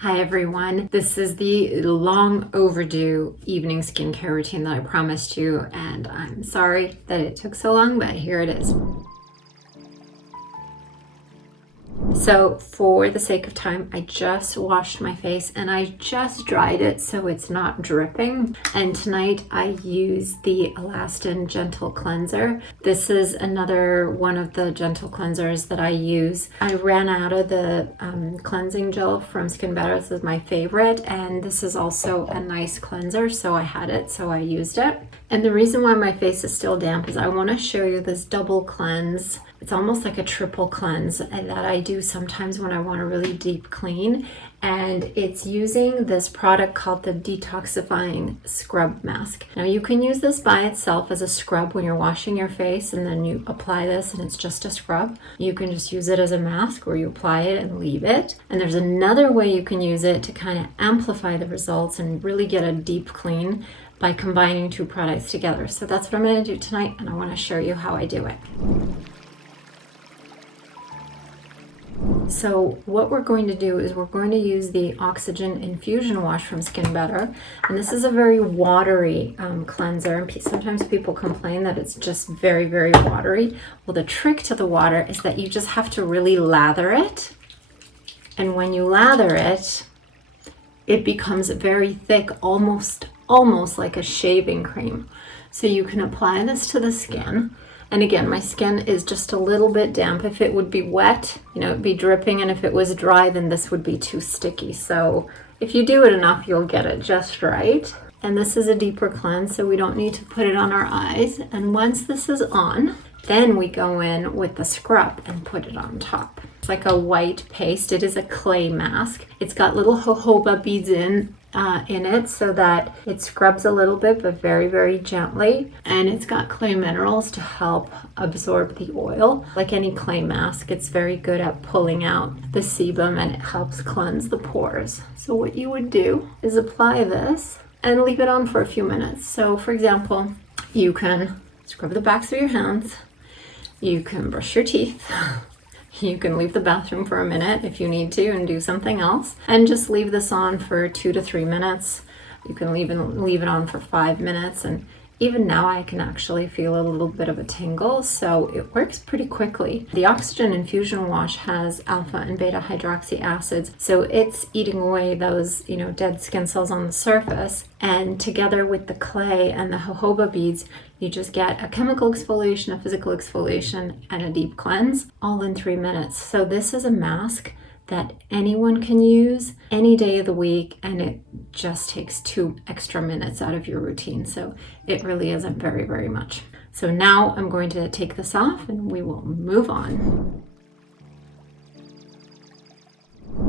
Hi everyone, this is the long overdue evening skincare routine that I promised you, and I'm sorry that it took so long, but here it is. So for the sake of time, I just washed my face and I just dried it so it's not dripping. And tonight I use the Alastin Gentle Cleanser. This is another one of the gentle cleansers that I use. I ran out of the cleansing gel from Skinbetter. This is my favorite, and this is also a nice cleanser, so I had it, so I used it. And the reason why my face is still damp is I want to show you this double cleanse. It's almost like a triple cleanse that I do sometimes when I want a really deep clean. And it's using this product called the Detoxifying Scrub Mask. Now you can use this by itself as a scrub when you're washing your face, and then you apply this and it's just a scrub. You can just use it as a mask where you apply it and leave it. And there's another way you can use it to kind of amplify the results and really get a deep clean by combining two products together. So that's what I'm going to do tonight, and I want to show you how I do it. So what we're going to do is we're going to use the Oxygen Infusion wash from Skinbetter, and this is a very watery cleanser, and sometimes people complain that it's just very, very watery. Well, the trick to the water is that you just have to really lather it, and when you lather it, it becomes very thick, almost like a shaving cream. So you can apply this to the skin. And again, my skin is just a little bit damp. If it would be wet, it'd be dripping, and if it was dry, then this would be too sticky. So if you do it enough, you'll get it just right. And this is a deeper cleanse, so we don't need to put it on our eyes. And once this is on, then we go in with the scrub and put it on top. It's like a white paste. It is a clay mask. It's got little jojoba beads in it so that it scrubs a little bit, but very, very gently. And it's got clay minerals to help absorb the oil. Like any clay mask, it's very good at pulling out the sebum, and it helps cleanse the pores. So what you would do is apply this and leave it on for a few minutes. So for example, you can scrub the backs of your hands, you can brush your teeth, you can leave the bathroom for a minute if you need to and do something else, and just leave this on for 2 to 3 minutes. You can leave it on for 5 minutes, and even now I can actually feel a little bit of a tingle, so it works pretty quickly. The Oxygen Infusion wash has alpha and beta hydroxy acids, so it's eating away those, dead skin cells on the surface. And together with the clay and the jojoba beads, you just get a chemical exfoliation, a physical exfoliation, and a deep cleanse all in 3 minutes. So this is a mask that anyone can use any day of the week, and it just takes 2 extra minutes out of your routine. So it really isn't very, very much. So now I'm going to take this off and we will move on.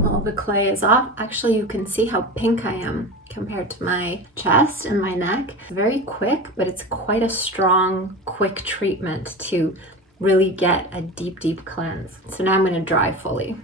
All the clay is off. Actually, you can see how pink I am compared to my chest and my neck. Very quick, but it's quite a strong, quick treatment to really get a deep, deep cleanse. So now I'm going to dry fully.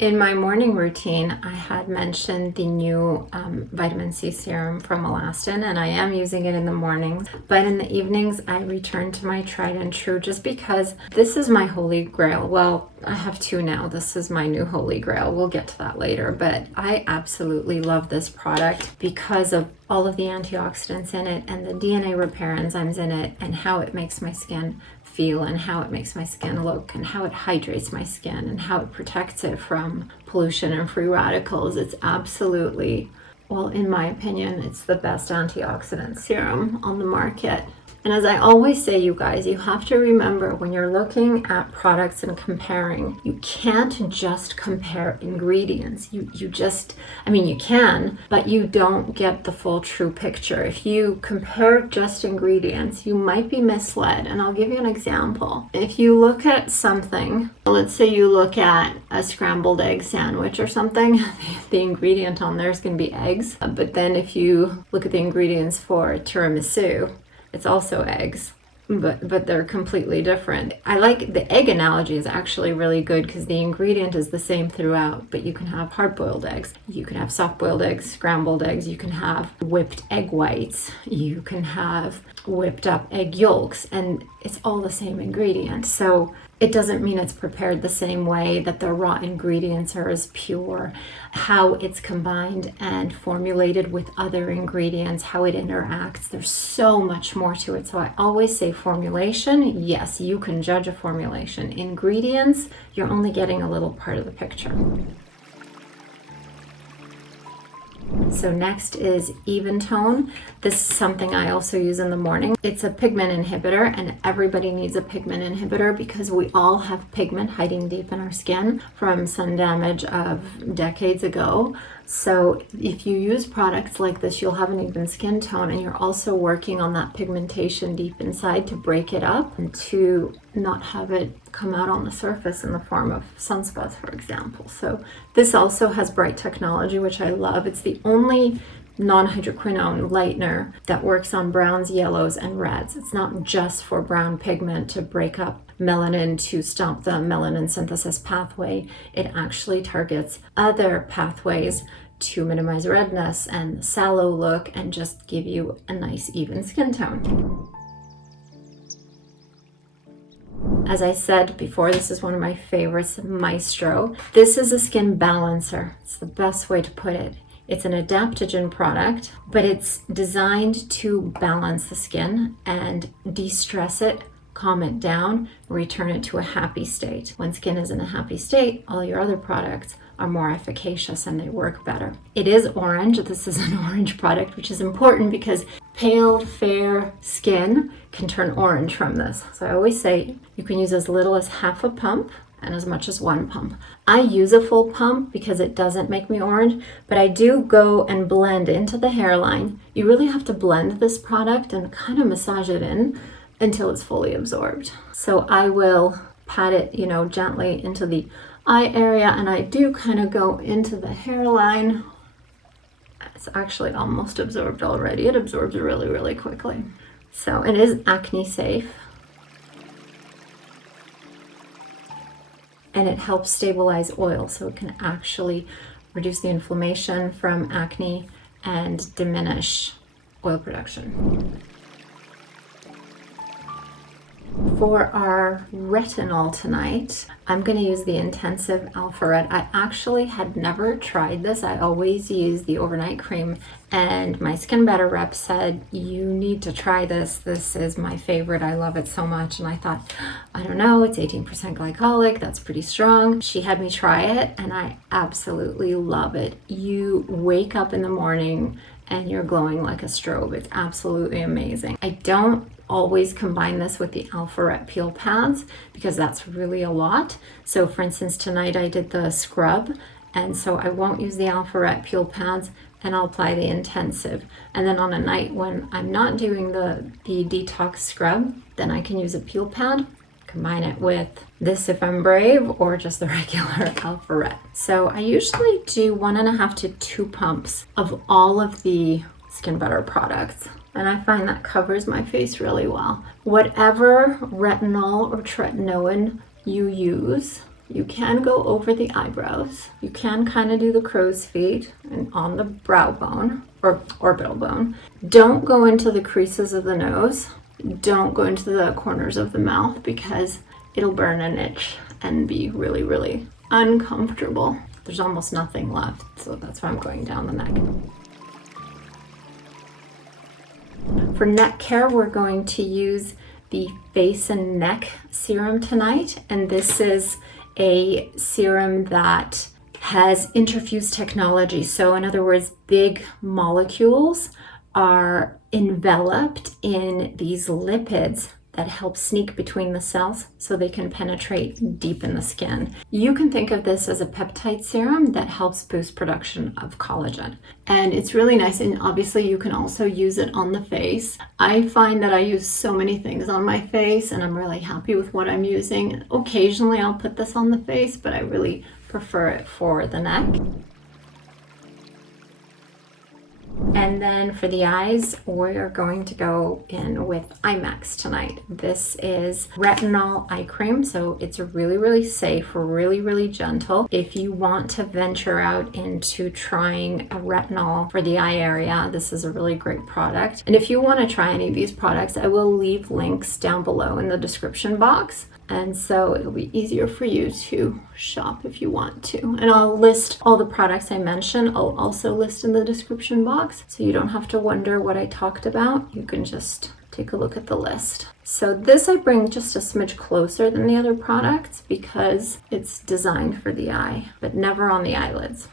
In my morning routine, I had mentioned the new vitamin C serum from Alastin, and I am using it in the mornings. But in the evenings, I return to my tried and true, just because this is my holy grail. Well, I have 2 now. This is my new holy grail. We'll get to that later. But I absolutely love this product because of all of the antioxidants in it and the DNA repair enzymes in it, and how it makes my skin feel, and how it makes my skin look, and how it hydrates my skin, and how it protects it from pollution and free radicals. It's absolutely, well, in my opinion, it's the best antioxidant serum on the market. And as I always say, you guys, you have to remember when you're looking at products and comparing, you can't just compare ingredients. You can, but you don't get the full true picture. If you compare just ingredients, you might be misled. And I'll give you an example. If you look at something, let's say you look at a scrambled egg sandwich or something, the ingredient on there is going to be eggs. But then if you look at the ingredients for tiramisu, it's also eggs, but they're completely different. I like the egg analogy is actually really good because the ingredient is the same throughout, but you can have hard-boiled eggs, you can have soft-boiled eggs, scrambled eggs, you can have whipped egg whites, you can have whipped up egg yolks, and it's all the same ingredient. So It doesn't mean it's prepared the same way, that the raw ingredients are as pure. How it's combined and formulated with other ingredients, how it interacts. There's so much more to it. So I always say formulation, yes, you can judge a formulation. Ingredients, you're only getting a little part of the picture. So next is Even Tone. This is something I also use in the morning. It's a pigment inhibitor, and everybody needs a pigment inhibitor because we all have pigment hiding deep in our skin from sun damage of decades ago. So if you use products like this, you'll have an even skin tone, and you're also working on that pigmentation deep inside to break it up and to not have it come out on the surface in the form of sunspots, for example. So this also has bright technology, which I love. It's the only non-hydroquinone lightener that works on browns, yellows, and reds. It's not just for brown pigment to break up melanin to stop the melanin synthesis pathway. It actually targets other pathways to minimize redness and sallow look and just give you a nice even skin tone. As I said before, this is one of my favorites, Mystro. This is a skin balancer. It's the best way to put it. It's an adaptogen product, but it's designed to balance the skin and de-stress it, calm it down, return it to a happy state. When skin is in a happy state, all your other products are more efficacious and they work better. It is orange. This is an orange product, which is important because pale, fair skin can turn orange from this. So I always say you can use as little as half a pump and as much as 1 pump. I use a full pump because it doesn't make me orange, but I do go and blend into the hairline. You really have to blend this product and kind of massage it in until it's fully absorbed. So I will pat it, gently into the eye area, and I do kind of go into the hairline. It's actually almost absorbed already. It absorbs really, really quickly. So it is acne safe. And it helps stabilize oil, so it can actually reduce the inflammation from acne and diminish oil production. For our retinol tonight, I'm going to use the Intensive Alpharet. I actually had never tried this. I always use the overnight cream, and my Skinbetter rep said, you need to try this. This is my favorite. I love it so much. And I thought, I don't know, it's 18% glycolic. That's pretty strong. She had me try it, and I absolutely love it. You wake up in the morning and you're glowing like a strobe. It's absolutely amazing. I don't always combine this with the Alpharet peel pads because that's really a lot. So for instance, tonight I did the scrub, and so I won't use the Alpharet peel pads, and I'll apply the intensive. And then on a night when I'm not doing the detox scrub, then I can use a peel pad, combine it with this if I'm brave, or just the regular Alpharet. So I usually do 1.5 to 2 pumps of all of the Skinbetter products, and I find that covers my face really well. Whatever retinol or tretinoin you use, you can go over the eyebrows. You can kind of do the crow's feet and on the brow bone or orbital bone. Don't go into the creases of the nose. Don't go into the corners of the mouth because it'll burn and itch and be really, really uncomfortable. There's almost nothing left, so that's why I'm going down the neck. For neck care, we're going to use the face and neck serum tonight, and this is a serum that has Interfuse technology. So in other words, big molecules are enveloped in these lipids that help sneak between the cells so they can penetrate deep in the skin. You can think of this as a peptide serum that helps boost production of collagen. And it's really nice, and obviously you can also use it on the face. I find that I use so many things on my face and I'm really happy with what I'm using. Occasionally I'll put this on the face, but I really prefer it for the neck. And then for the eyes, we're going to go in with Eyemax tonight. This is retinol eye cream, so it's really, really safe, really, really gentle. If you want to venture out into trying a retinol for the eye area, this is a really great product. And if you want to try any of these products, I will leave links down below in the description box. And so it'll be easier for you to shop if you want to. And I'll list all the products I mentioned. I'll also list in the description box, so you don't have to wonder what I talked about. You can just take a look at the list. So this I bring just a smidge closer than the other products because it's designed for the eye, but never on the eyelids.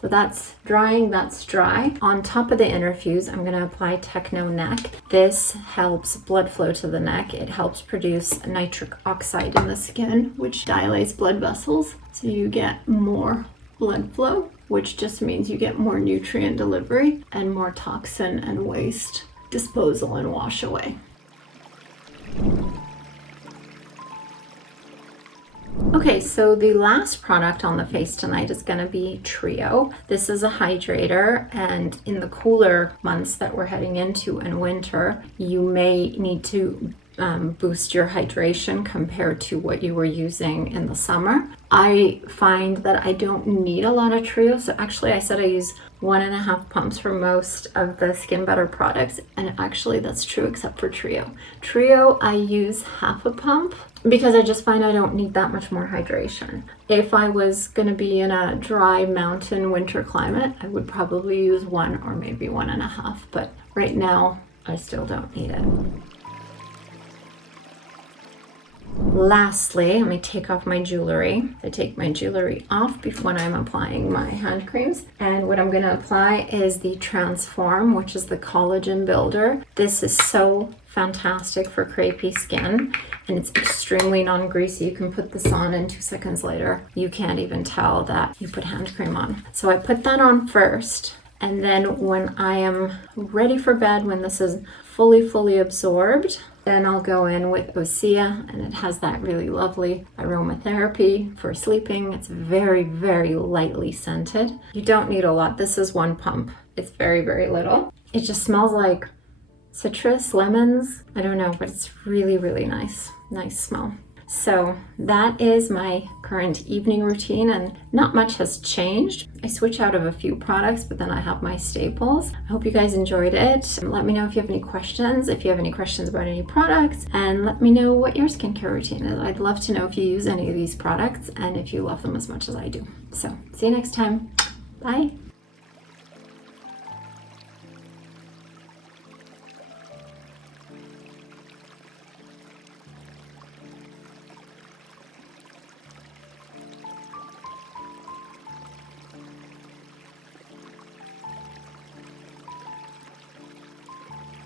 So that's drying, that's dry. On top of the Interfuse, I'm gonna apply Techno Neck. This helps blood flow to the neck. It helps produce nitric oxide in the skin, which dilates blood vessels. So you get more blood flow, which just means you get more nutrient delivery and more toxin and waste disposal and wash away. Okay, so the last product on the face tonight is going to be Trio. This is a hydrator, and in the cooler months that we're heading into in winter, you may need to boost your hydration compared to what you were using in the summer. I find that I don't need a lot of Trio, so actually I said I use 1.5 pumps for most of the Skinbetter products, and actually that's true except for Trio. Trio I use 1/2 pump because I just find I don't need that much more hydration. If I was going to be in a dry mountain winter climate, I would probably use 1 or maybe 1.5, but right now I still don't need it. Lastly, let me take off my jewelry. I take my jewelry off when I'm applying my hand creams. And what I'm going to apply is the TransFORM, which is the collagen builder. This is so fantastic for crepey skin, and it's extremely non-greasy. You can put this on and 2 seconds later, you can't even tell that you put hand cream on. So I put that on first. And then when I am ready for bed, when this is fully absorbed, then I'll go in with Osea, and it has that really lovely aromatherapy for sleeping. It's very lightly scented. You don't need a lot. This is 1 pump. It's very little. It just smells like citrus, lemons. I don't know, but it's really nice. Nice smell. So that is my current evening routine, and not much has changed. I switch out of a few products, but then I have my staples. I hope you guys enjoyed it. Let me know if you have any questions, about any products, and let me know what your skincare routine is. I'd love to know if you use any of these products and if you love them as much as I do. So see you next time. Bye.